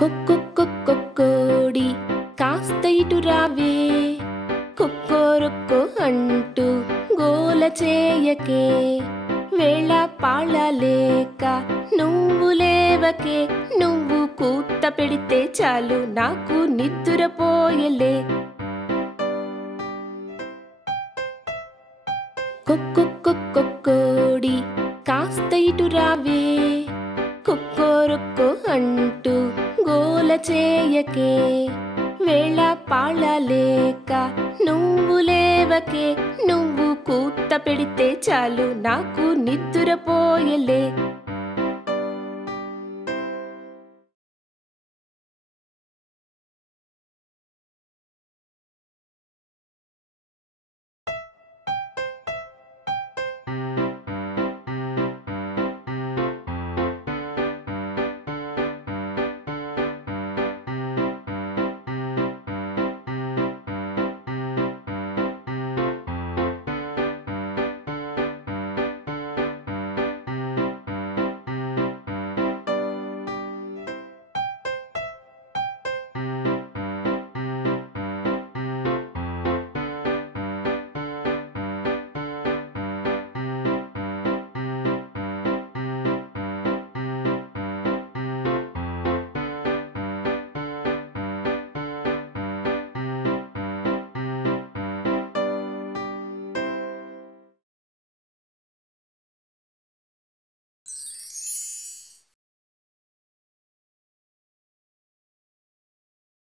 కొక్కొక్కొక్కొక్కోడి కాస్త ఇటు రావే, కొక్కోరొక్కో అంటూ గోల చేయకే, వేళ పాళ లేక నువ్వు లేవకే, నువ్వు కూత పెడితే చాలు నాకు నిద్దురపోయలే. కొక్కొక్కొక్కొక్కోడి కాస్త ఇటు రావే, కొక్కోరొక్కో అంటూ గోల చేయకే, వేళ పాళ లేక నువ్వు లేవకే, నువ్వు కూత పెడితే చాలు నాకు నిద్దురపోయలే.